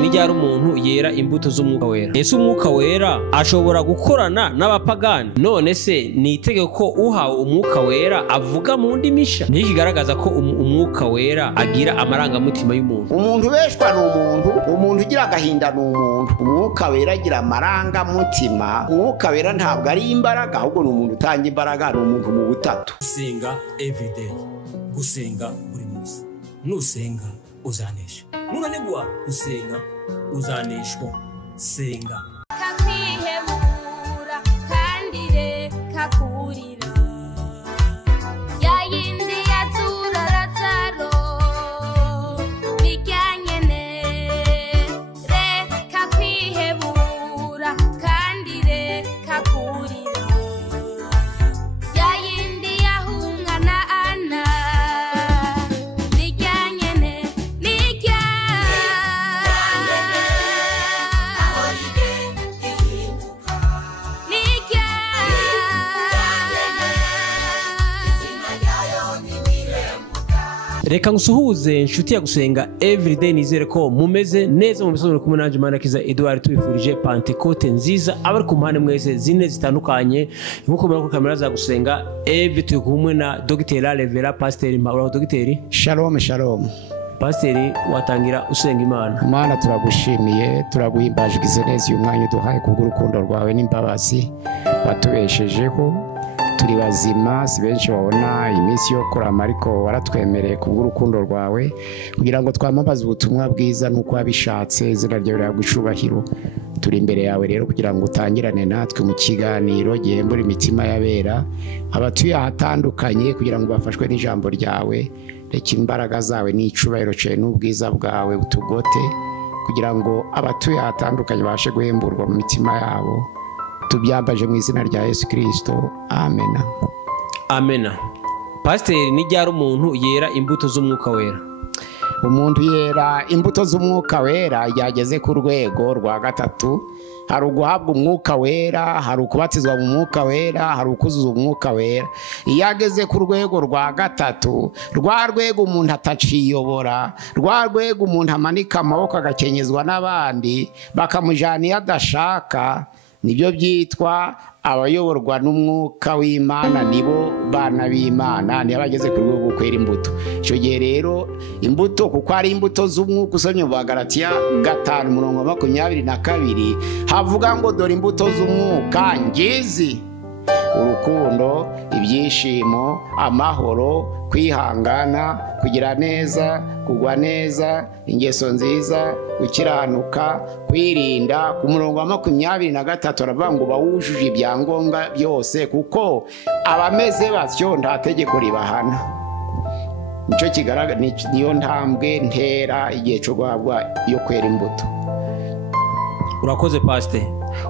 nijyara umuntu yera imbuto z'umwuka wera. Ese umwuka wera ashobora gukorana n'abapagani? None se ni itegeko ko uhawe umwuka wera avuga mu ndimi nshya? Ni ikigaragaza ko umwuka wera agira amarangamutima y'umuntu. Umuntu ubeshwa ni umuntu ugira agahinda ni umuntu. Umwuka wera agira amarangamutima. Umwuka wera ntabwo ari imbaraga, ahubwo ni umuntu utanga imbaraga, ni umuntu mu butatu. Gusenga everyday, gusenga buri munsi. Nusenga uzanesha, nunanigwa gusenga uzaneshwa. Senga kakwihebura kandi reka kurira, yayindi yatura rataro bijyanyene. Reka kwihebura kandi reka kurira, yayindi yahungana ana bijyanyene. Reka ngusuhuze inshuti ya Gusenga Everyday, nizere ko mumeze neza mu bisobanuro kumwe nanje Manakiza Edouard, tubifurije Pentecote nziza abari ku mpande mwese zine zitandukanye. Nkuko mubona kuri kamera za Gusenga Every, turi kumwe na Dr. Revera Pasteur Mpabura. Dr. Shalom shalom. Pasteur, watangira usenga Imana. Mana turagushimiye, turaguhimbaje neza uyu mwanya duhaye kubw'urukundo rwawe n'imbabazi watubeshejeho. Turi bazima, si benshi babona iminsi yo kurama, ariko waratwemereye kubw'urukundo rwawe kugira ngo twamamaze ubutumwa bwiza nuko wabishatse. Izina ryawe riragucubahiro. Turi imbere yawe rero kugira ngo utangirane natwe mu kiganiro gihembura imitima y'abera abatuye ahatandukanye, kugira ngo bafashwe n'ijambo ryawe. Reka imbaraga zawe n'icubahiro cyawe n'ubwiza bwawe butugote, kugira ngo abatuye ahatandukanye bashe guhemburwa mu mitima yabo. Tubyambaje mu izina rya Yesu Kristo, amen. Amen. Pasteur, nijyara umuntu yera imbuto z'umwuka wera? Umuntu yera imbuto z'umwuka wera yageze ku rwego rwa gatatu. Hari uguhabwa umwuka wera, hari ukubatizwa mu mwuka wera, hari ukuzuza umwuka wera. Iyo ageze ku rwego rwa gatatu, rwa rwego umuntu ataciyobora, rwa rwego umuntu amanika amaboko agakenyezwa n'abandi bakamujana iyo adashaka, nibyo byitwa abayoborwa n'umwuka w'Imana, nibo bana b'Imana, niyo bageze ku rwego rwo kwera imbuto. Icyo gihe rero imbuto, kuko ari imbuto z'umwuka, usomye mu Bagalatiya 5:22 havuga ngo dore imbuto z'umwuka ngizi: urukundo, ibyishimo, amahoro, kwihangana, kugira neza, kugwa neza, ingeso nziza, gukiranuka, kwirinda. Ku murongo wa 23 aravuga ngo bawujuje ibyangombwa byose, kuko abameze batyo nta tegeko ribahana. Nicyo kigaragara, niyo ntambwe ntera igihe cyo guhabwa yo kwera imbuto. Urakoze Pasteur.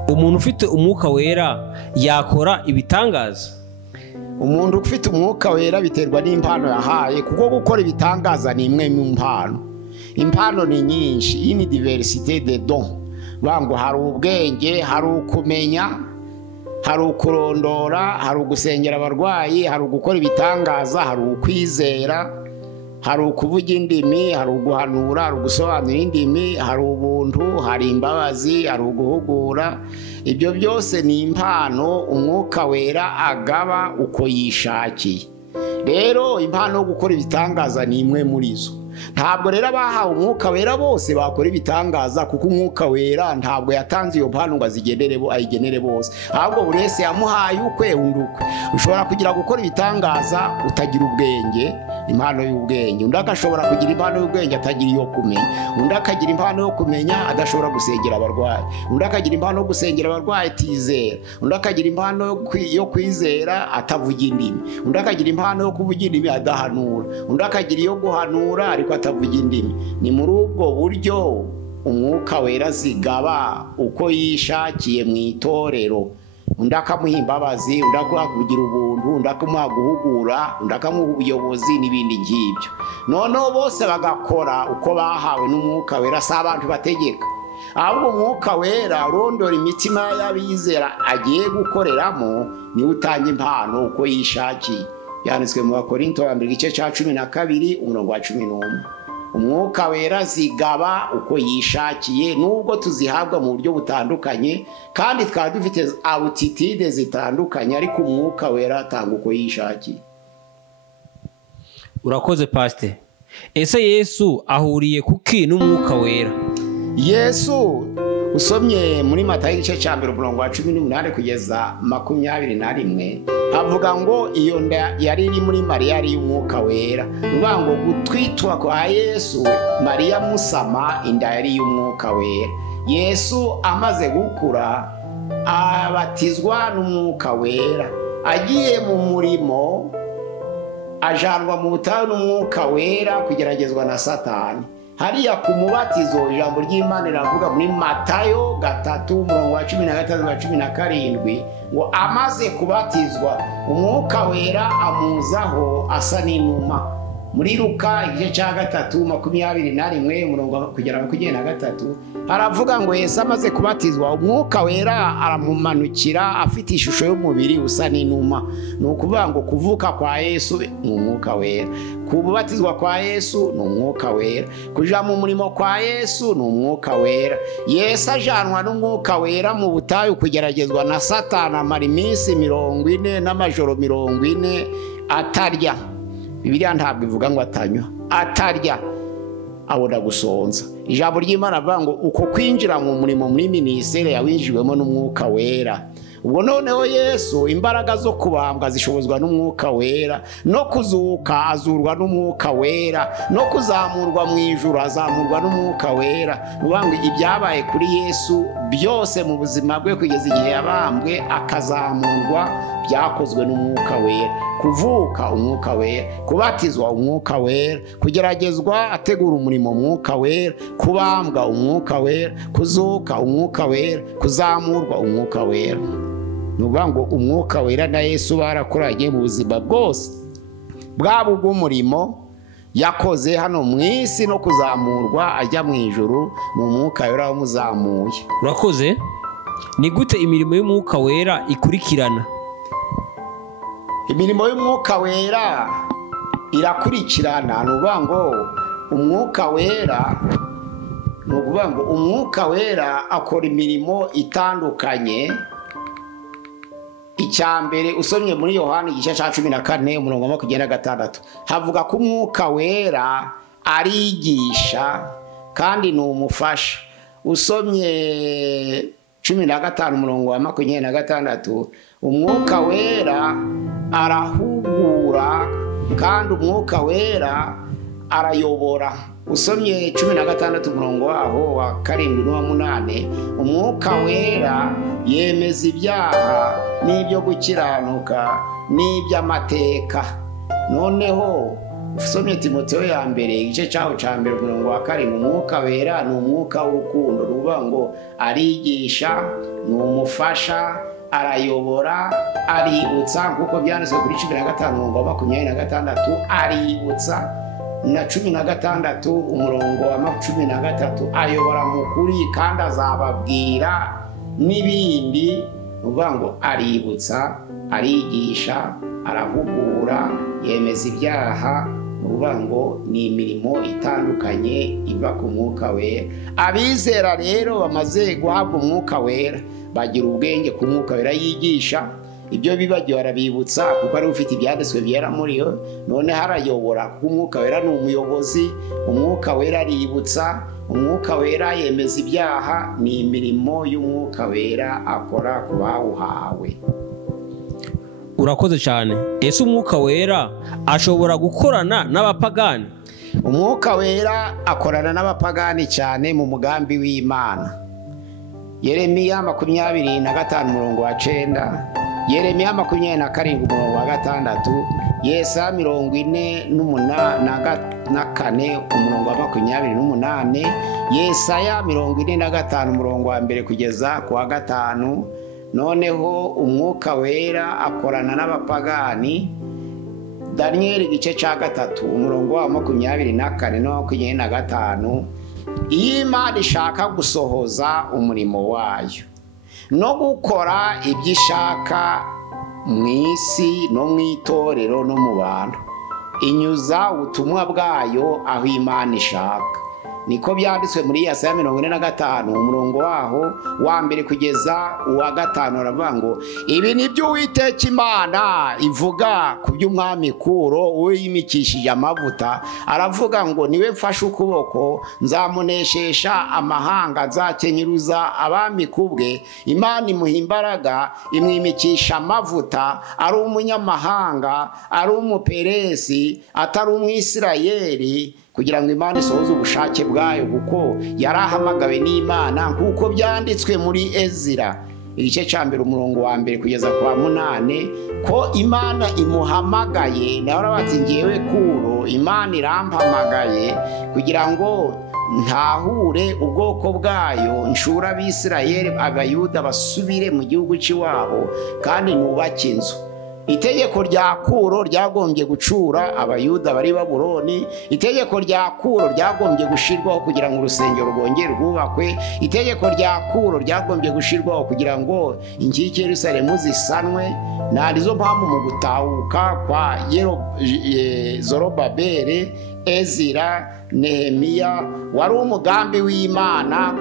Umuntu ufite umwuka wera yakora ibitangaza? Umuntu ufite umwuka wera biterwa n'impano yahaye, kuko gukora ibitangaza ni imwe mu mpano. Impano ni nyinshi, iyi ni diversité de dons. Bango hari ubwenge, hari ukumenya, hari ukurondora, hari ugusengera abarwayi, hari ugukora ibitangaza, hari ukwizera, hari ukuvuga indimi, hari uguhanura, hari ugusobanura indimi, hari ubuntu, hari imbabazi, hari uguhugura. Ibyo byose ni impano umwuka wera agaba uko yishakiye. Rero impano yo gukora ibitangaza ni imwe muri zo. Ntabwo rero abahawe umwuka wera bose bakora ibitangaza, kuko umwuka wera ntabwo yatanze iyo mpano ngo ayigenere bose, ahubwo buri wese yamuhaye ukwe undi ukwe. Ushobora kugira gukora ibitangaza utagira ubwenge, impano y'ubwenge. Undi agashobora kugira impano y'ubwenge atagira iyo kumenya. Undi akagira impano yo kumenya adashobora gusengera abarwayi. Undi akagira impano yo gusengera abarwayi atizera. Undi akagira impano yo kwizera atavuga indimi. Undi akagira impano yo kuvuga indimi adahanura. Undi akagira iyo guhanura ariko atavuga indimi. Ni muri ubwo buryo umwuka wera zigaba uko yishakiye mu itorero. Undi akamuha imbabazi, undi akamugira ubuntu, undi akamuha guhugura, undi akamuha ubuyobozi n'ibindi ngibyo. Noneho bose bagakora uko bahawe n'umwuka wera, si abantu bategeka. Ahubwo umwuka wera urondora imitima y'abizera agiye gukoreramo, niwe utanga impano uko yishakiye. Yanditswe mu Bakorinto 2:12 umurongo wa 11. umwuka wera zigaba uko yishakiye, nubwo tuzihabwa mu buryo butandukanye kandi twaba dufite altitude zitandukanye, ariko umwuka wera atanga uko yishakiye. urakoze pasite. ese Yesu ahuriye kuki n'umwuka wera? Yesu usomye muri Matayo igice cya 18 kugeza 21 havuga ngo iyo nda yari iri muri Mariya ari umwuka wera. Ruvuga ngo gutwitwa kwa Yesu Mariya musama inda yari umwuka wera. Yesu amaze gukura abatizwa n'umwuka wera, agiye mu murimo ajanwa mu butayu n'umwuka wera kugeragezwa na Satani. Hariya ku mubatizo ijambo ry'Imana riravuga muri Matayo 3:13-17 ngo amaze kubatizwa umwuka wera amuzaho asa n'inuma. Muri Luka igice cya 3:21-23 haravuga ngo Yesu amaze kubatizwa umwuka wera aramumanukira afite ishusho y'umubiri usa n'inuma. Ni ukuvuga ngo kuvuka kwa Yesu ni umwuka wera, kubatizwa kwa Yesu ni umwuka wera, kuja mu murimo kwa Yesu ni umwuka wera. Yesu ajanwa n'umwuka wera mu butayu kugeragezwa na Satani, amara iminsi 40 n'amajoro 40 atarya. Bibiliya ntabwo ivuga ngo atanywa, atarya abona gusonza. Ijambo ry'Imana avuga ngo uko kwinjira mu murimo muri minisiteri yawinjijwemo n'umwuka wera. Ubwo noneho Yesu imbaraga zo kubambwa zishobozwa n'umwuka wera, no kuzuka azurwa n'umwuka wera, no kuzamurwa mu ijuru azamurwa n'umwuka wera. Nuvuga ngo ibyabaye kuri Yesu byose mu buzima bwe kugeza igihe yabambwe akazamurwa byakozwe n'umwuka wera. Kuvuka umwuka wera, kubatizwa umwuka wera, kugeragezwa ategura umurimo umwuka wera, kubambwa umwuka wera, kuzuka umwuka wera, kuzamurwa umwuka wera. Nuvuga ngo umwuka wera na Yesu barakoranye mu buzima bwose bwabo bw'umurimo yakoze hano mu isi no kuzamurwa ajya mu ijuru, mu mwuka wera wamuzamuye. urakoze. ni gute imirimo y'umwuka wera ikurikirana? Imirimo y'umwuka wera irakurikirana. Nuvuga ngo umwuka wera, nuvuga ngo umwuka wera akora imirimo itandukanye. Icyambere usomye muri Yohana igice cya 14:26 havuga ko umwuka wera arigisha kandi ni umufasha. Usomye 15:26 umwuka wera arahugura kandi umwuka wera arayobora. Usomye 16:7-8 umwuka wera yemeza ibyaha n'ibyo gukiranuka n'iby'amateka. Noneho usomye Timoteyo ya mbere igice cyaho cya 1:7 umwuka wera ni umwuka w'urukundo. Ruvuga ngo arigisha, ni umufasha, arayobora, aributsa kuko byanditswe kuri 15:26 aributsa, na 16:13 ayobora mu kuri kandi azababwira n'ibindi. Uvuga ngo aributsa, arigisha, arahugura, yemeza ibyaha. Uvuga ngo ni imirimo itandukanye iva ku mwuka wera. Abizera rero bamaze guhabwa umwuka wera bagira ubwenge ku mwuka wera yigisha. Ibyo bibagiwe arabibutsa kuko ari ufite ibyanditswe byera muri yo. None harayobora kuko umwuka wera ni umuyobozi. Umwuka wera aributsa, umwuka wera yemeza ibyaha. Ni imirimo y'umwuka wera akora ku bawuhawe. urakoze cyane. ese umwuka wera ashobora gukorana n'abapagani? Umwuka wera akorana n'abapagani cyane mu mugambi w'Imana. Yeremiya 25:9, Yeremiya 27:6, Yesaya 44:28, Yesaya 45:1 kugeza ku wa 5. Noneho umwuka wera akorana n'abapagani. Daniel igice cya 3:24-25 iyo Imana ishaka gusohoza umurimo wayo no gukora ibyo ishaka mu isi no mu itorero no mu bantu, inyuza ubutumwa bwayo aho Imana ishaka. Niko byanditswe muri Yesaya 45 umurongo waho wa mbere kugeza uwa 5 aravuga ngo ibi nibyo Uwiteka Imana ivuga ku by'umwami Kuro uyimikishije amavuta. Aravuga ngo niwe mfashe ukuboko nzamuneshesha amahanga, nzakenyeruza abami kubwe. Imana imuha imbaraga imwimikisha amavuta, ari umunyamahanga, ari umuperesi, atari umwisirayeli, kugira ngo Imana isohoze ubushake bwayo, kuko yarahamagawe n'Imana nk'uko byanditswe muri Ezira igice cya 1 umurongo wa 1 kugeza kwa 8 ko Imana imuhamagaye. Nawe bati ngewe Kuro Imana irampamagaye kugira ngo ntahure ubwoko bwayo, nshura Abisirayeli Abayuda basubire mu gihugu cy'iwabo kandi nubake inzu. Itegeko rya Kuro ryagombye gucura Abayuda bari Babuloni. Itegeko rya Kuro ryagombye gushirwaho kugira ngo urusengero rwongere rwubakwe. Itegeko rya Kuro ryagombye gushirwaho kugira ngo inkike Yerusalemu zisanwe. Narizo mpamvu mu gutahuka kwa Zorobabeli, Ezira, Nehemiya wari umugambi w'Imana.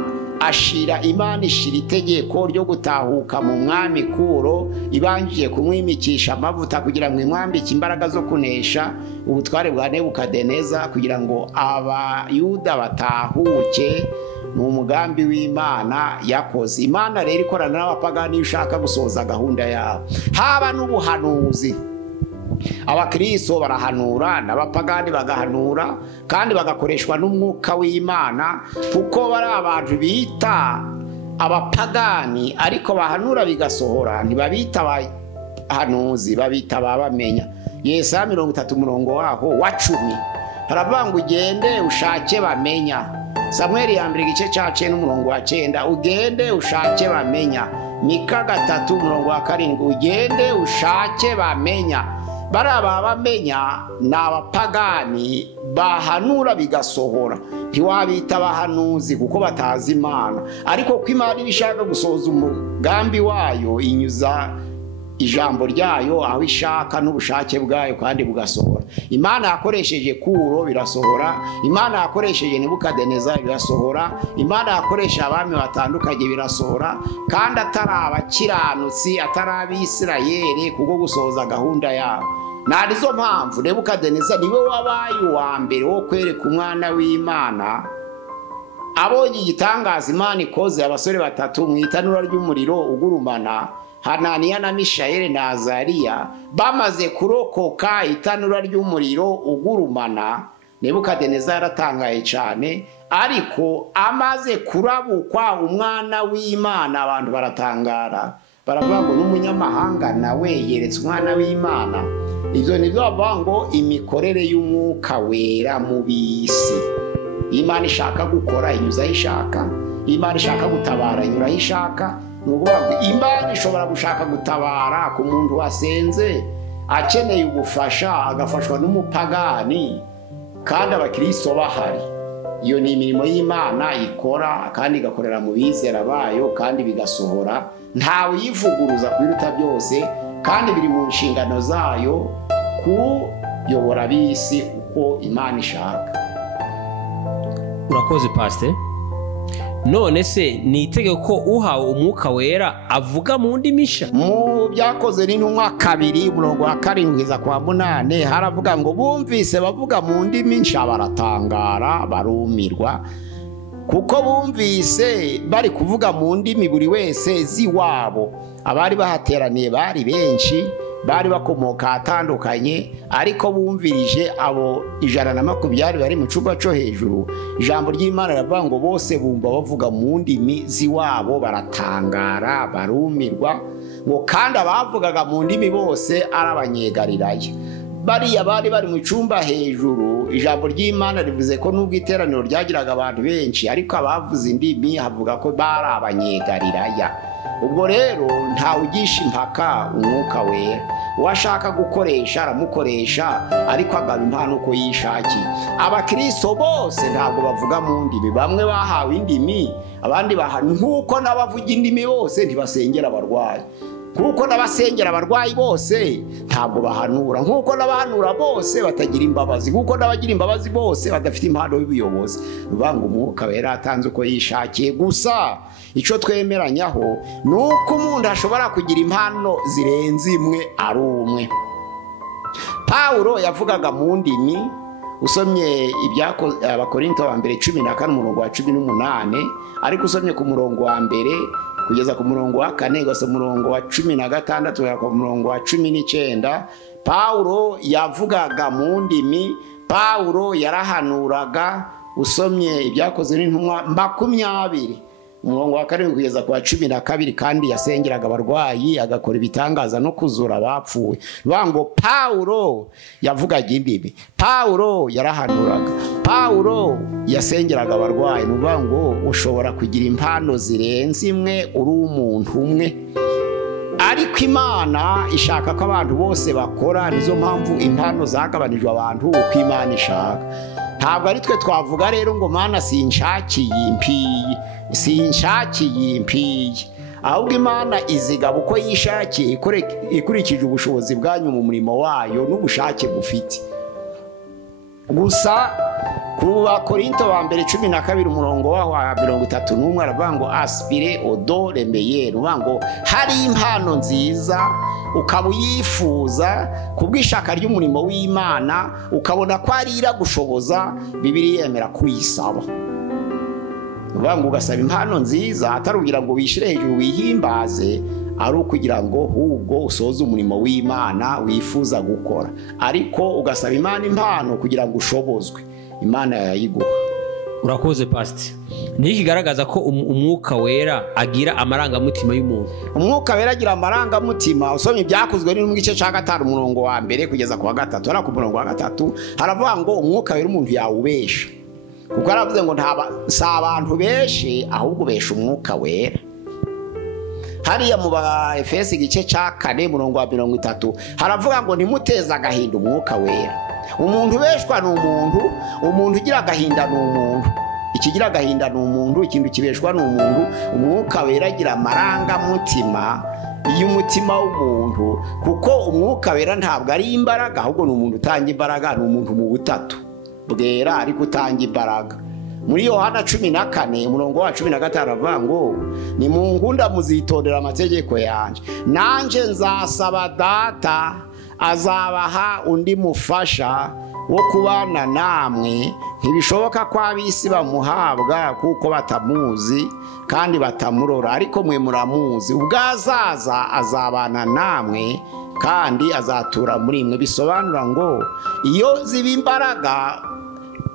Imana ishira itegeko ryo gutahuka mu mwami Kuro, ibangiye kumwimikisha amavuta kugira ngo imwambike imbaraga zo kunesha ubutware bwa Nebukadineza, kugira ngo Abayuda batahuke. Ni umugambi w'Imana yakoze. Imana rero ikorana n'abapagani iyo ushaka gusohoza gahunda yabo. Haba n'ubuhanuzi, Abakristo barahanura n'abapagani bagahanura, kandi bagakoreshwa n'umwuka w'Imana, kuko bari abantu bita abapagani ariko bahanura bigasohora. Ntibabita abahanuzi, babita babamenya. Yesaya 30 umurongo waho wa 10 haravuga ngo ugende ushake bamenya. Samueli ya 1 igice cya 9 umurongo wa 9 ugende ushake bamenya. Mika 3 umurongo wa 7 ugende ushake bamenya. Baraba bamenya n'abapagani bahanura bigasohora. Ntiwabita abahanuzi kuko batazi Imana, ariko ko Imana ibishaka gusohoza umugambi wayo inyuza ijambo ryayo aho ishaka n'ubushake bwayo kandi bugasohora. Imana yakoresheje Kuro birasohora, Imana yakoresheje Nebukadineza birasohora, Imana yakoresha abami batandukanye birasohora, kandi atari abakiranutsi, atari Abisirayeli kuko gusohoza gahunda yabo. Narizo mpamvu Nebukadineza niwe wabaye uwa mbere wo kwereka umwana w'Imana. Abonye igitangaza Imana ikoze, abasore 3 mu itanura ry'umuriro ugurumana, Hananiya na Mishayeli na Azariya, bamaze kurokoka itanura ry'umuriro ugurumana, Nebukadineza yaratangaye cyane. Ariko amaze kurabukwa umwana w'Imana, abantu baratangara, baravuga ngo n'umunyamahanga nawe yeretse umwana w'Imana. Ibyo nibyo bavuga ngo imikorere y'umwuka wera mu bisi. Imana ishaka gukora inyuza ishaka, Imana ishaka gutabara inyura ishaka. Nukuvuga ngo Imana ishobora gushaka gutabara ku muntu wasenze akeneye ubufasha, agafashwa n'umupagani kandi Abakristo bahari. Iyo ni imirimo y'Imana ikora kandi igakorera mu bizera bayo kandi bigasohora. Ntawe yivuguruza kwiruta byose, kandi biri mu nshingano zayo kuyobora bisi uko Imana ishaka. Urakoze Pastor. None se ni itegeko ko uhawe umwuka wera avuga mu ndimi nsha? Mu Byakozwe n'Intumwa 2 umurongo wa 7 kugeza kwa 8 haravuga ngo bumvise bavuga mu ndimi nsha baratangara barumirwa, kuko bumvise bari kuvuga mu ndimi buri wese ziwabo. Abari bahateraniye bari benshi, bari bakomoka atandukanye, ariko bumvirije abo 120 bari mu cyumba cyo hejuru. Ijambo ry'Imana riravuga ngo bose bumva bavuga mu ndimi ziwabo baratangara barumirwa, ngo kandi abavugaga mu ndimi bose ari Abanyegalilaya. Bariya bari mu cyumba hejuru. Ijambo ry'Imana rivuze ko nubwo iteraniro ryagiraga abantu benshi, ariko abavuze indimi havuga ko bari Abanyegalilaya. Ubwo rero ntawe ugisha impaka umwuka wera. Uwashaka gukoresha aramukoresha, ariko agaba impano uko yishakiye. Abakristo bose ntabwo bavuga mu ndimi. Bamwe bahawe indimi, abandi nk'uko n'abavuga indimi bose ntibasengera abarwayi. kuko n'abasengera abarwayi bose ntabwo bahanura, nkuko n'abahanura bose batagira imbabazi, kuko n'abagira imbabazi bose badafite impano y'ubuyobozi. Banga umwuka wera atanze uko yishakiye. Gusa icyo twemeranyaho ni uko umuntu ashobora kugira impano zirenze imwe ari umwe. Pawulo yavugaga mu ndimi, usomye Abakorinto wa mbere 14 umurongo wa 18, ariko usomye ku murongo wa mbere kugeza ku murongo wa 4 gose umurongo wa 16 kugeza ku murongo wa 19, Pawulo yavugaga mu ndimi, Pawulo yarahanuraga. Usomye ibyakozwe n'intumwa 20 umurongo wa 7 kugeza ku wa 12, kandi yasengeraga abarwayi agakora ibitangaza no kuzura abapfuye. Bango Pawulo yavugaga indimi, Pawulo yarahanuraga, Pawulo yasengeraga abarwayi. Nubango ushobora kugira impano zirenze imwe uri umuntu umwe, ariko Imana ishaka ko abantu bose bakora. Nizo mpamvu impano zagabanijwe abantu uko Imana ishaka. Ntabwo ari twe twavuga rero ngo Mana sinshakiye impiye, ahubwo Imana izigaba uko yishakiye ikurikije ubushobozi bwanyu mu murimo wayo n'ubushake bufite. Gusa ku Bakorinto ba mbere 12 umurongo wa 31 aravuga ngo aspire odo remeye, rubango hari impano nziza ukaba uyifuza kubw'ishaka ry'umurimo w'Imana, ukabona ko ari iragushoboza, Bibiliya yemera kuyisaba. Rubango ugasaba impano nziza atarugira ngo wishire hejuru wihimbaze, ari ukugira ngo hubwo usoze umurimo w'Imana wifuza gukora, ariko ugasaba Imana impano kugira ngo ushobozwe, Imana yayiguha. Urakoze Pastor. Ni kigaragaza ko umwuka wera agira amarangamutima y'umuntu. Umwuka wera agira amarangamutima. Usomye ibyakozwe ni mu gice cya 5 umurongo wa mbere kugeza ku wa 3, ara ku murongo wa 3 haravuga ngo umwuka wera umuntu yawubesha, kuko aravuze ngo si abantu beshe ahubwo besha umwuka wera. Hariya mu Efesi igice cya 4 umurongo wa 30 haravuga ngo nimuteze agahinda umwuka wera. Umuntu beshwa ni umuntu ugira agahinda ni umuntu, ikigira agahinda ni umuntu, ikintu kibeshwa ni umuntu. Umwuka wera agira amarangamutima y'umutima w'umuntu, kuko umwuka wera ntabwo ari imbaraga, ahubwo ni umuntu utanga imbaraga, ni umuntu mu butatu bwera ariko utanga imbaraga. Muri Yohana 14 umurongo wa 15 aravuga ngo nimungunda muzitondera amategeko yanje, nanje nzasaba Data azabaha undi mufasha wo kubana namwe. Ntibishoboka ko ab'isi bamuhabwa kuko batamuzi kandi batamurora, ariko mwe muramuzi. Ubwazaza azabana namwe kandi azatura muri mwe. Bisobanura ngo iyo ziba imbaraga,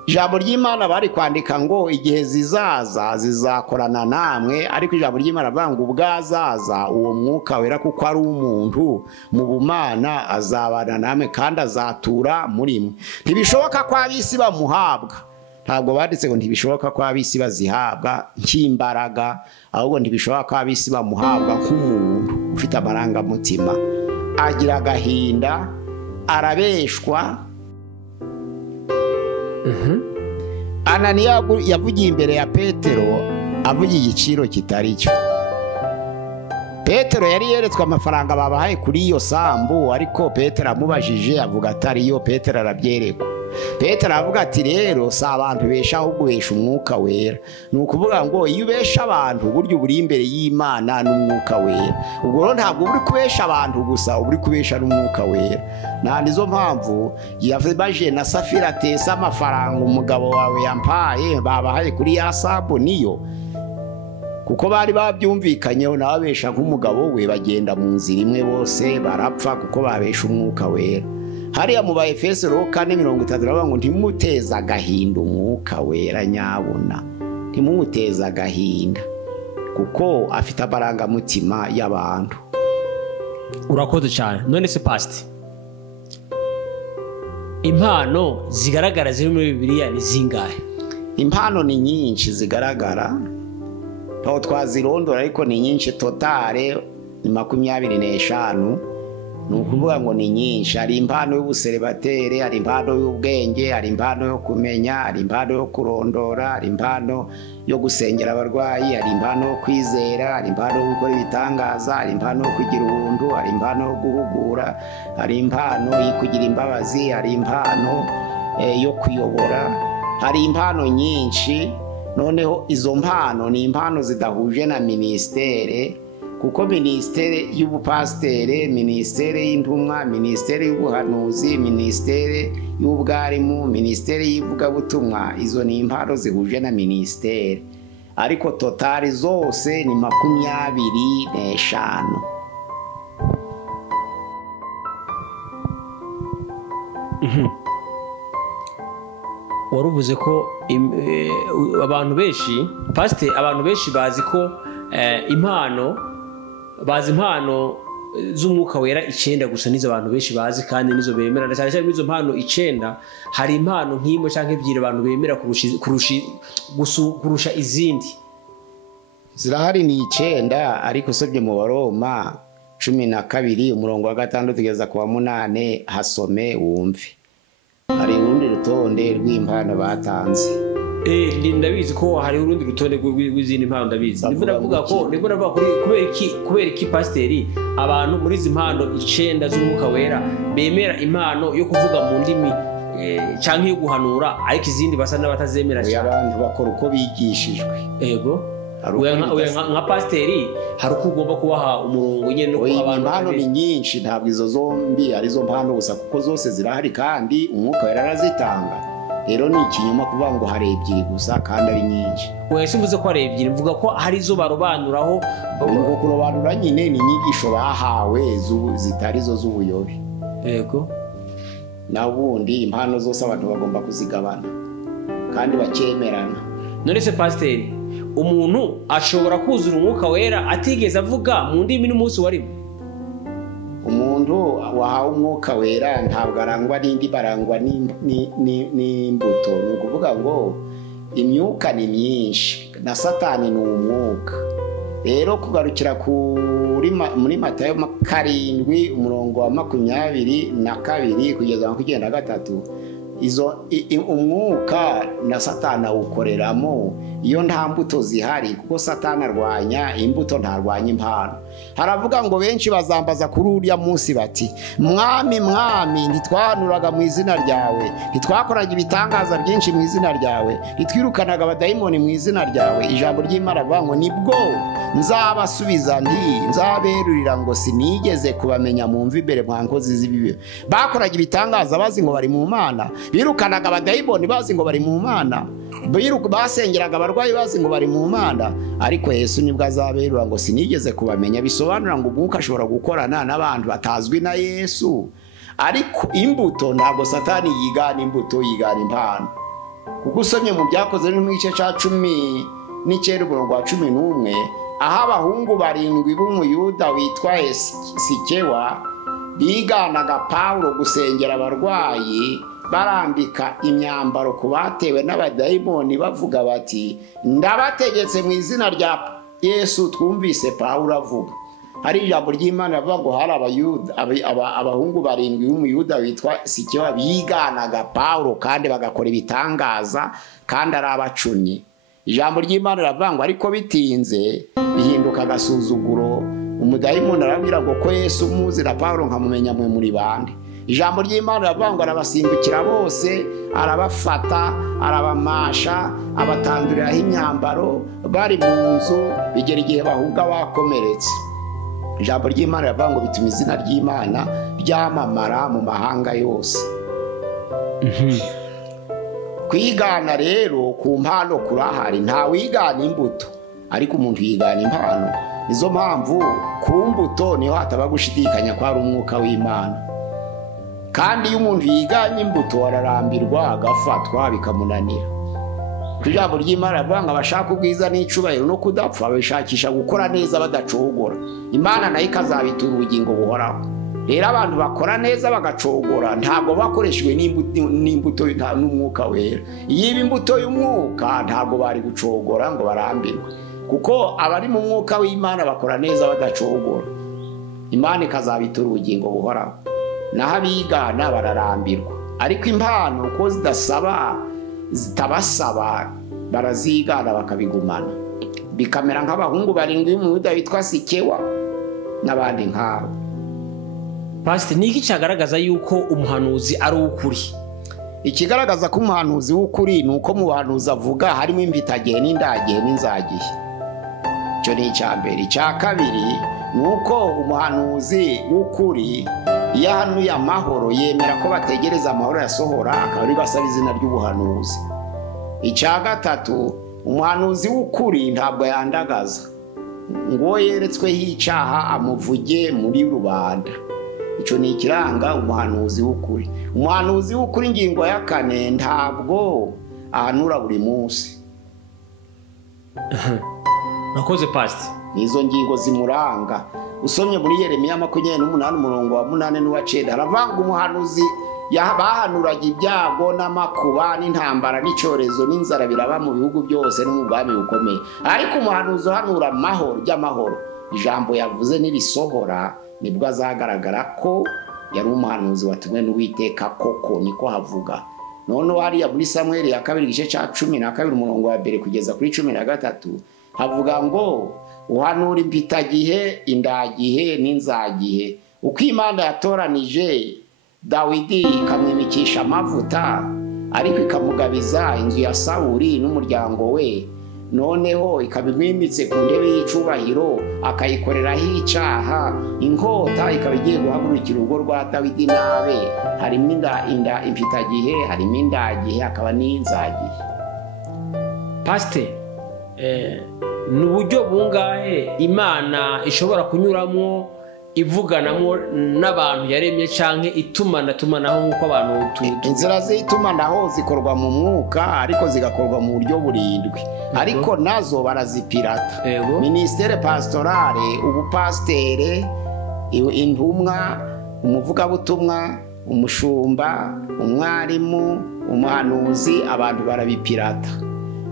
ijambo ry'Imana bari kwandika ngo igihe zizaza zizakorana namwe, ariko ijambo ry'Imana banga ubwazaza uwo mwuka wera kuko ari umuntu mu bumana azabana namwe kandi azatura muri mwe. Ntibishoboka ko ab'isi bamuhabwa, ntabwo banditse ngo ntibishoboka ko ab'isi bazihabwa nk'imbaraga, ahubwo ntibishoboka ko ab'isi bamuhabwa nk'umuntu ufite amarangamutima, agira agahinda, arabeshwa. Ananiya yavugiye imbere ya Petero avugiye igiciro kitari cyo. Petero yari yeretswe amafaranga babahaye kuri iyo sambu, ariko Petero amubajije avuga atari yo. Petero arabyerekwa. Petero avuga ati rero si abantu besha ahubwo besha umwuka wera. Ni ukuvuga ngo iyo ubesha abantu buryo buri imbere y'Imana n'umwuka wera, ubwo rero ntabwo uri kubesha abantu gusa, uri kubesha n'umwuka wera. Nizo mpamvu yavubaje na Safira atesa amafaranga umugabo wawe yampaye babahaye kuri ya sambu niyo, kuko bari babyumvikanyeho n'ababesha nk'umugabo we, bagenda mu nzira imwe bose barapfa kuko babesha umwuka wera. Hariya mu Efeso 4:30 aravuga ngo ntimuteze agahinda umwuka wera, nyabuna ntimuteze agahinda kuko afite amarangamutima y'abantu. Urakoze cyane. None se Pastor, impano zigaragara ziri muri Bibiliya ni zingahe? Impano ni nyinshi zigaragara, aho twazirondora ariko ni nyinshi. Totale ni 25. ni ukuvuga ngo ni nyinshi. Hari impano y'ubuseribatere, hari impano y'ubwenge, hari impano yo kumenya, hari impano yo kurondora, hari impano yo gusengera abarwayi, hari impano yo kwizera, hari impano yo gukora ibitangaza, hari impano yo kugira ubuntu, hari impano yo guhugura, hari impano yo kugira imbabazi, hari impano yo kuyobora. Hari impano nyinshi. Noneho izo mpano ni impano zidahuje na ministere, kuko ministere y'ubupasiteri, ministere y'intumwa, ministere y'ubuhanuzi, ministere y'ubwarimu, ministere y'ivugabutumwa, izo ni impano zihuje na ministere, ariko totali zose ni 25. waruvuze ko abantu benshi pasite, abantu benshi bazi ko impano z'umwuka wera 9 gusa nizo abantu benshi bazi kandi nizo bemera, cyane cyane izo mpano 9 hari impano nk'imwe cyangwa ebyiri abantu bemera kurusha izindi. Zirahari ni 9, ariko usabye mu Baroma 12 umurongo wa 6 tugeza ku wa 8 hasome wumve. Hari urundi rutonde rw'impano batanze. Ndabizi ko hari urundi rutonde rw'izindi mpano ndabizi. Nibwo navuga kubera iki pasiteri abantu muri izi mpano 9 z'umwuka wera bemera impano yo kuvuga mu ndimi cyangwa yo guhanura, ariko izindi basa n'abatazemera cyane. Abantu bakora uko bigishijwe. Yego. Nka pasiteri hari uko ugomba kubaha umurongo nyine no kuba abantu. Impano ni nyinshi, ntabwo izo zombi arizo mpano gusa, kuko zose zirahari kandi umwuka wera arazitanga. Rero ni ikinyoma kuvuga ngo hari 2 gusa kandi ari nyinshi. Wese mvuze ko hari 2, mvuga ko hari zo barobanuraho. Ubwo kurobanura nyine ni inyigisho bahawe zitari zo z'ubuyobe. Yego. Nabundi impano zose abantu bagomba kuzigabana kandi bakemerana. None se pasiteri, umuntu ashobora kuzura umwuka wera atigeze avuga mu ndimi n'umunsi warimo? Umuntu wahawe umwuka wera ntabwo arangwa n'indi, barangwa n'imbuto. Ni ukuvuga ngo imyuka ni myinshi na Satani ni umwuka. Rero kugarukira muri Matayo 7 umurongo wa 22 kugeza 23, umwuka na Satani awukoreramo iyo nta mbuto zihari, kuko Satani arwanya imbuto, ntarwanya impano. Haravuga ngo benshi bazambaza kuri uriya munsi bati, mwami mwami, ntitwanuraga mu izina ryawe, ntitwakoraga ibitangaza byinshi mu izina ryawe, ntitwirukanaga abadayimoni mu izina ryawe? Ijambo ry'Imana rivuga ngo nibwo nzabasubiza nti, nzaberurira ngo sinigeze kubamenya, mwumve imbere mwa nkozi z'ibibi. Bakoraga ibitangaza bazi ngo bari mu Mana, birukanaga abadayimoni bazi ngo bari mu Mana, basengeraga abarwayi bazi ngo bari mu Mana, ariko Yesu nibwo azaberura ngo sinigeze kubamenya. Bisobanura ngo umwuka ashobora gukorana n'abantu batazwi na Yesu, ariko imbuto ntabwo Satani yigana imbuto, yigana impano. Kuko usomye mu Byakozwe no mu gice cya 19 umurongo wa 11, aho abahungu 7 b'umuyuda witwa Sikewa biganaga Pawulo gusengera abarwayi, barambika imyambaro ku batewe n'abadayimoni, bavuga bati, ndabategetse mu izina rya Yesu twumvise Pawulo avuga. Hari ijambo ry'Imana rivuga ngo hari abahungu 7 b'umuyuda witwa Sikewa biganaga Pawulo kandi bagakora ibitangaza kandi ari abacunyi. Ijambo ry'Imana rivuga ngo ariko bitinze bihinduka agasuzuguro, umudayimoni arabwira ngo ko Yesu muzi na Pawulo nkamumenya mwe muri bande. Ijambo ry'Imana rivuga ngo arabasimbukira bose, arabafata, arabamasha, abatanduriraho imyambaro bari mu nzu, bigera igihe bahunga bakomeretse. Ijambo ry'Imana rivuga ngo bituma izina ry'Imana ryamamara mu mahanga yose. Kwigana rero ku mpano kurahari, nta wigana imbuto, ariko umuntu yigana impano. Nizo mpamvu ku mbuto niho hataba gushidikanya ko ari umwuka w'Imana. Kandi iyo umuntu yiganye imbuto ararambirwa, agafatwa bikamunanira. Ijambo ry'Imana rivuga ngo abashaka ubwiza n'icubahiro no kudapfa bishakisha gukora neza badacogora, Imana nayo ikazabitura ubugingo buhoraho. Rero abantu bakora neza bagacogora ntabwo bakoreshwe n'imbuto n'umwuka wera. Iyo imbuto y'umwuka ntabwo bari gucogora ngo barambirwe, kuko abari mu mwuka w'Imana bakora neza badacogora. Imana ikazabitura ubugingo buhoraho. Naho abigana bararambirwa, ariko impano uko zitabasaba barazigana bakabigumana, bikamera nk'abahungu barindwi mu Yuda bitwa Sikewa n'abandi nk'abo. Pastor, niki cyagaragaza yuko umuhanuzi ari ukuri? Ikigaragaza ko umuhanuzi w'ukuri ni uko mu bahanuzi avuga harimo impitagihe n'indagihe n'inzagihe. Icyo ni icya mbere. Icya kabiri ni uko umuhanuzi w'ukuri iyo ahanuye amahoro yemera ko bategereza amahoro yasohora, akaba ari basaba izina ry'ubuhanuzi. Icya gatatu, umuhanuzi w'ukuri ntabwo yandagaza ngo yeretsweho icyaha amuvuge muri rubanda. Icyo ni ikiranga umuhanuzi w'ukuri. Umuhanuzi w'ukuri ingingo ya 4 ntabwo ahanura buri munsi. Nakoze Pastor. Nizo ngingo zimuranga. Usomye muri Yeremiya 28:8 n'uwa9 haravanga umuhanuzi bahanuraga ibyago n'amakuba n'intambara n'icyorezo n'inzara biraba mu bihugu byose no mu bwami bukomeye. Ariko umuhanuzi uhanura amahoro y'amahoro, ijambo yavuze nirisohora, nibwo azagaragara ko yari umuhanuzi watumwe n'Uwiteka koko, niko havuga. None hariya muri Samuel ya 2 igice cya 12 umurongo wa 1 kugeza kuri 13 havuga ngo uhanura impitagihe, indagihe n'inzagihe. Uko Imana yatoranije Dawidi ikamwimikisha amavuta, ariko ikamugabiza inzu ya Sawuli n'umuryango we, noneho ikabimwimitse ku ntebe y'icubahiro, akayikoreraho icyaha, inkota ikaba igiye guhagurukira urugo rwa Dawidi nabe. Harimo impitagihe, harimo indagihe, hakaba n'inzagihe. Pastor, ni uburyo bungahe Imana ishobora kunyuramo ivuganamo n'abantu yaremye canke itumanaho nk'uko abantu inzira z'itumanaho zikorwa mu mwuka, ariko zigakorwa mu buryo burindwi, ariko nazo barazipirata. Ministere pastorale, ubupastere, intumwa, umuvugabutumwa, umushumba, umwarimu, umuhanuzi, abantu barabipirata.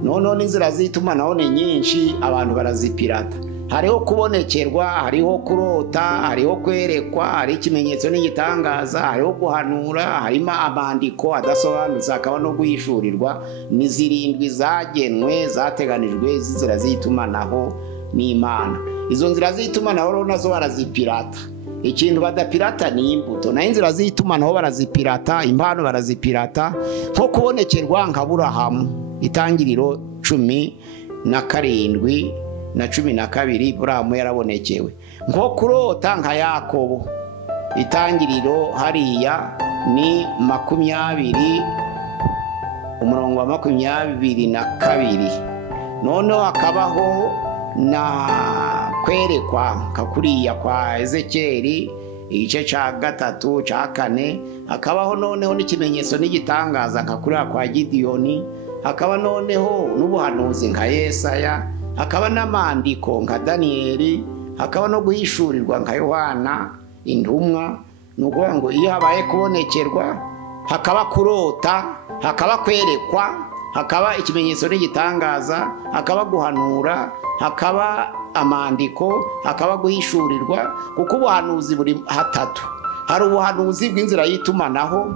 None n'inzira z'itumanaho ni nyinshi, abantu barazipirata. Hariho kubonekerwa, hariho kurota, hariho kwerekwa, hari ikimenyetso n'igitangaza, hariho guhanura, harimo amandiko adasobanutse, hakaba no guhishurirwa. Ni zirindwi zagenwe, zateganijwe z'inzira z'itumanaho n'Imana. Izo nzira z'itumanaho nazo barazipirata. Ikintu badapirata ni imbuto. Na inzira z'itumanaho barazipirata, impano barazipirata, nko kubonekerwa nka Aburahamu, Itangiriro 17 na 12 Aburahamu yarabonekewe. Nko kurota nka Yakobo, Itangiriro hariya ni 20 umurongo wa 22. Noneho hakabaho na kwerekwa kakuriya kwa Ezekieli igice cya 3 cya 4. Hakabaho noneho n'ikimenyetso n'igitangaza nka kuriya kwa Gidiyoni. Hakaba noneho n'ubuhanuzi nka Yesaya. Hakaba n'amandiko nka Daniyeli. Hakaba no guhishurirwa nka Yohana intumwa. Nuko ngo iyo habaye kubonekerwa, hakaba kurota, hakaba kwerekwa, hakaba ikimenyetso n'igitangaza, hakaba guhanura, hakaba amandiko, hakaba guhishurirwa. Kuko ubuhanuzi buri hatatu. Hari ubuhanuzi bw'inzira y'itumanaho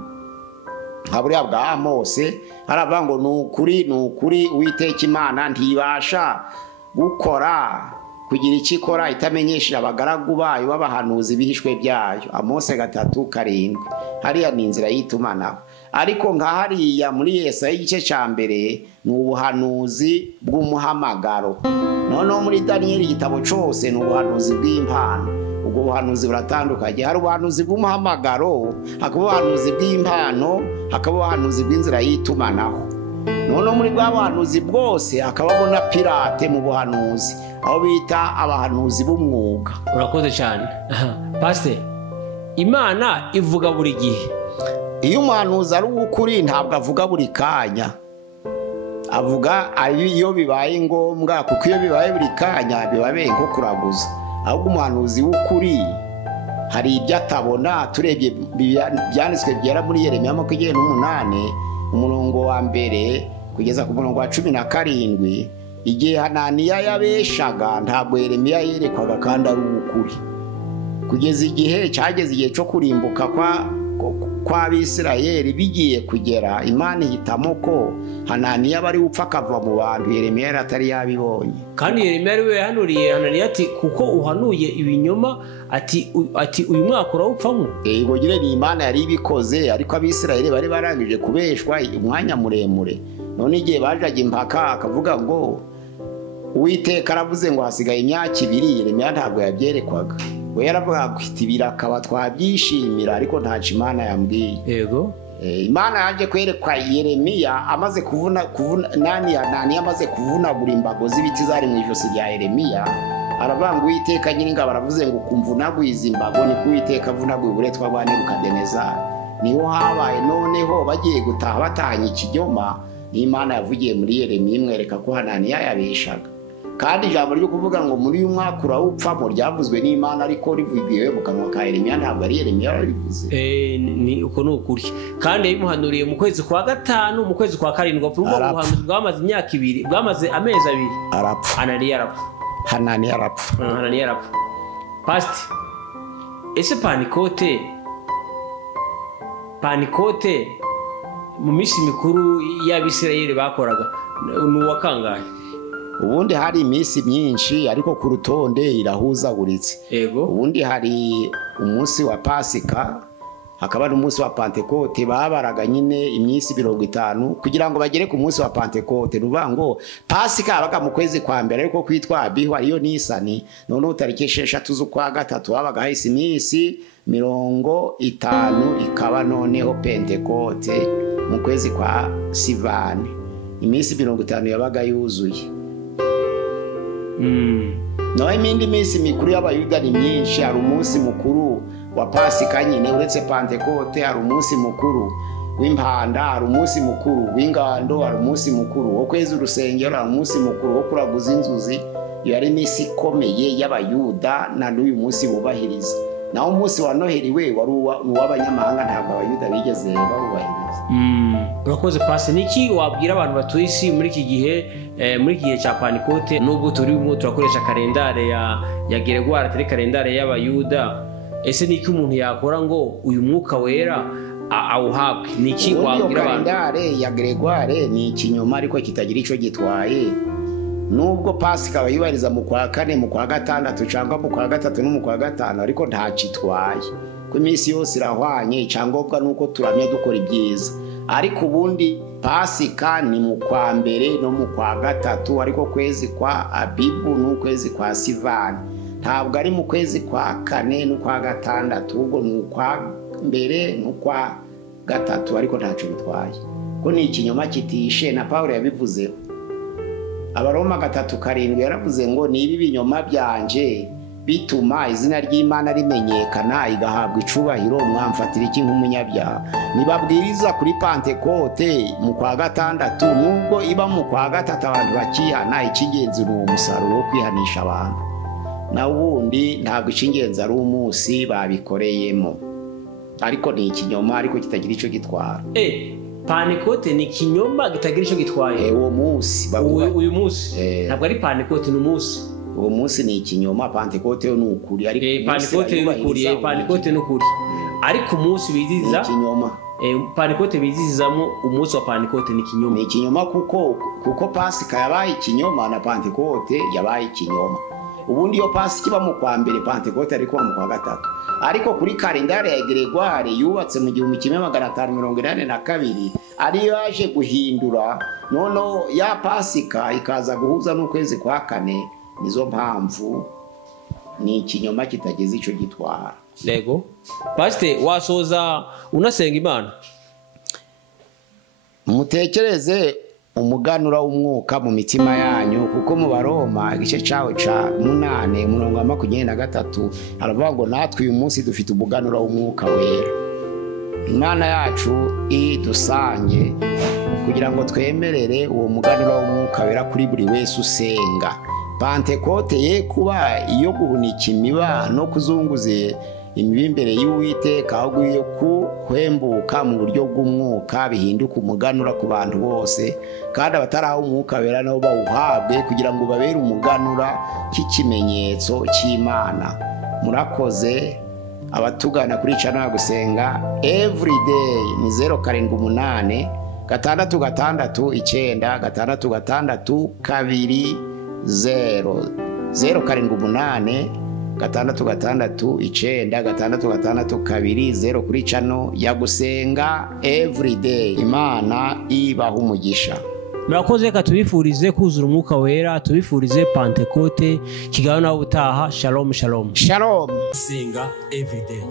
nka buriya bwa Amose, haravuga ngo ni ukuri Uwiteka Imana ntibasha gukora kugira ikikora itamenyesheje abagaragu bayo b'abahanuzi bihishwe byayo. Amose 3:7. Hariya ni inzira y'itumanaho. Ariko nka hariya muri Yesaya igice cya 1 ni ubuhanuzi bw'umuhamagaro. Noneho muri Daniyeli igitabo cyose ni ubuhanuzi bw'impano. Ubwo buhanuzi buratandukanye. Hari ubuhanuzi bw'umuhamagaro, hakaba ubuhanuzi bw'impano, hakaba ubuhanuzi bw'inzira y'itumanaho. Noneho muri bwa buhanuzi bwose hakabamo na pirate mu buhanuzi, aho bita abahanuzi b'umwuga. Urakoze cyane. Pastor, Imana ivuga buri gihe. Iyo umuhanuzi ari uw'ukuri ntabwo avuga buri kanya, avuga iyo bibaye ngombwa, kuko iyo bibaye buri kanya bibaye nko kuraguza. Ahubwo umuhanuzi w'ukuri hari ibyo atabona. Turebye byanditswe byera muri Yeremiya 28 umurongo wa 1 kugeza ku murongo wa 17, igihe Hananiya yabeshaga ntabwo Yeremiya yerekwaga kandi ari uw'ukuri. kugeza igihe cyageze igihe cyo kurimbuka kw'Abisirayeli bigiye kugera, Imana ihitamo ko Hananiya bari gupfa akava mu bantu Yeremiya yari atari yabibonye. kandi Yeremiya ari we yahanuriye Hananiya ati kuko uhanuye ibinyoma ati uyu mwaka urawupfamo. Yego nyine ni Imana yari ibikoze, ariko Abisirayeli bari barangije kubeshwa umwanya muremure. None igihe bajaga impaka akavuga ngo Uwiteka aravuze ngo hasigaye imyaka 2, Yeremiya ntabwo yabyerekwaga. We yaravuga kwita ibirakaba twabyishimira, ariko nta Imana yambwiye. Yego Imana yaje kwerekwa Yeremiya amaze Hananiya amaze kuvunagura imbago z'ibiti zari mu ijosi rya Yeremiya. Aravuga ngo Uwiteka nyine baravuze ngo kumvunaguye izi mbago ni Uwiteka avunaguye uburetwa bwa Nebukadinezari. Niho habaye noneho bagiye gutaha batahanye ikinyoma, n'Imana yavugiye muri Yeremiya imwereka ko Hananiya yabeshaga. Kandi ijambo ryo kuvuga ngo muri uyu mwaka urawupfamo ryavuzwe n'Imana, ariko rivugiwe mu kanwa ka Yeremiya, ntabwo ari Yeremiya warivuze. Ni uko ni ukuri. Kandi yabimuhanuriye mu kwezi kwa 5 mu kwezi kwa 7 ubuhanuzi bwamaze imyaka 2 bwamaze amezi 2 arapfa. Hananiya arapfa. Pasti ese panikote mu minsi mikuru y'Abisirayeli bakoraga ni uwakangahe? Ubundi hari iminsi myinshi, ariko ku rutonde irahuzaguritse. Yego. Ubundi hari umunsi wa Pasika, hakaba n'umunsi wa Pentekote. Babaraga nyine iminsi 50 kugira ngo bagere ku munsi wa Pentekote. Ruvuga ngo Pasika yabaga mu kwezi kwa mbere, ariko kwitwa Abihu ariyo Nisani. None tariki 6 z'ukwa 3 habaga hahise iminsi 50, ikaba noneho Pentekote mu kwezi kwa Sivani. Iminsi 50 yabaga yuzuye. Naho imindi minsi mikuru y'Abayuda ni myinshi. Hari umunsi mukuru wa Pasika nyine uretse Pentekote, hari umunsi mukuru w'impanda, hari umunsi mukuru w'ingando, hari umunsi mukuru wo kweza urusengero, hari umunsi mukuru wo kuraguza inzuzi. Iyo ari iminsi ikomeye y'Abayuda na n'uyu munsi bubahiriza. Naho umunsi wa Noheli we wari uw'abanyamahanga, ntabwo Abayuda bigeze barubahiriza. Urakoze Pasi. Niki wabwira abantu batuye isi muri iki gihe cya Pentekote, nubwo turimo turakoresha kalendare ya Gregoire atari kalendare y'Abayuda? Ese niki umuntu yakora ngo uyu mwuka wera awuhabwe? Niki wabwira abantu? Kalendare ya Gregoire ni ikinyoma, ariko kitagira ico gitwaye. Nubwo Pasika bayibariza mu kwa 4, mu kwa 6 cyangwa mu kwa 3 no mu kwa 5, ariko nta kitwaye. Ko iminsi yose irahwanye, icyangombwa nuko turamya dukora ibyiza. Ariko ubundi Pasika ni mu kwa 2 no mu kwa 3, ariko kwezi kwa Abibu n'ukwezi kwa Sivani. Ntabwo ari mu kwezi kwa 4 no kwa 6, ubwo ni kwa 2 no kwa 3, ariko ntaco bitwaye. Ko ni ikinyoma kitishe, na Paulo yabivuze. Abaroma 3:7 yaravuze ngo nibi binyoma byanje bituma izina ry'Imana rimenyekana, igahabwa icubahiro, mwamfatira iki nk'umunyabyaha? Nibabwiriza kuri Pentekote mu kwa 6, nubwo iba mu kwa 3 abantu bakihana, icy'ingenzi ni umusaruro wo kwihanisha abantu. Na ubundi ntabwo icy'ingenzi ari umunsi babikoreyemo, ariko ni ikinyoma, ariko kitagira ico gitwara. Pentekote ni ikinyoma gitagira ico gitwaye. Uwo munsi uyu munsi ntabwo ari Pentekote, ni umunsi. Uwo munsi ni ikinyoma, Pentekote ni ukuri. Ariko Pentekote ni ukuri, ariko umunsi biziza ikinyoma. Pentekote bizizamo umunsi wa Pentekote ni ikinyoma. Ni ikinyoma kuko Pasika yabaye ikinyoma na Pentekote yabaye ikinyoma. Ubundi iyo Pasika iba mu kwa 2, Pentekote ariko mu kwa 3. Ariko kuri kalendare ya Gregoire yubatse mu 1582 ariyo yaje guhindura, nono ya Pasika ikaza guhuza n'ukwezi kwa 4. Nizo mpamvu ni ikinyoma kitageze ico gitwara. Lego Pastor, wasoza unasenga Imana? Mutekereze umuganura w'umwuka mu mitima yanyu, kuko mu Baroma igice cyawe ca 8:23 aravuga ngo natwe uyu munsi dufite umuganura w'umwuka wera. Imana yacu idusange kugira ngo twemerere uwo muganura w'umwuka wera kuri buri wese usenga. Pentekote ye kuba iyo guhunika imiba no kuzunguze imibimbere y'Uwiteka ahubwo yo kuhembuka mu buryo bw'umwuka bihinduka umuganura ku bantu bose, kandi abataraho umwuka wera nabo bawuhabwe kugira ngo babere umuganura cy'ikimenyetso cy'Imana. Murakoze. Abatugana kuri channel gusenga everyday ni 078 669 669 2 0 078 669 669 2 0 kuri channel ya gusenga everyday. Imana ibaha umugisha. Murakoze, reka tubifurize kuzura umwuka wera, tubifurize Pentecote. Kigaho nawe utaha. Shalom shalom. Shalom. Gusenga everyday,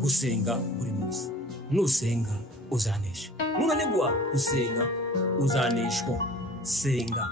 gusenga buri munsi. Nusenga uzanesha. Nunanigwa gusenga uzaneshwa. Senga.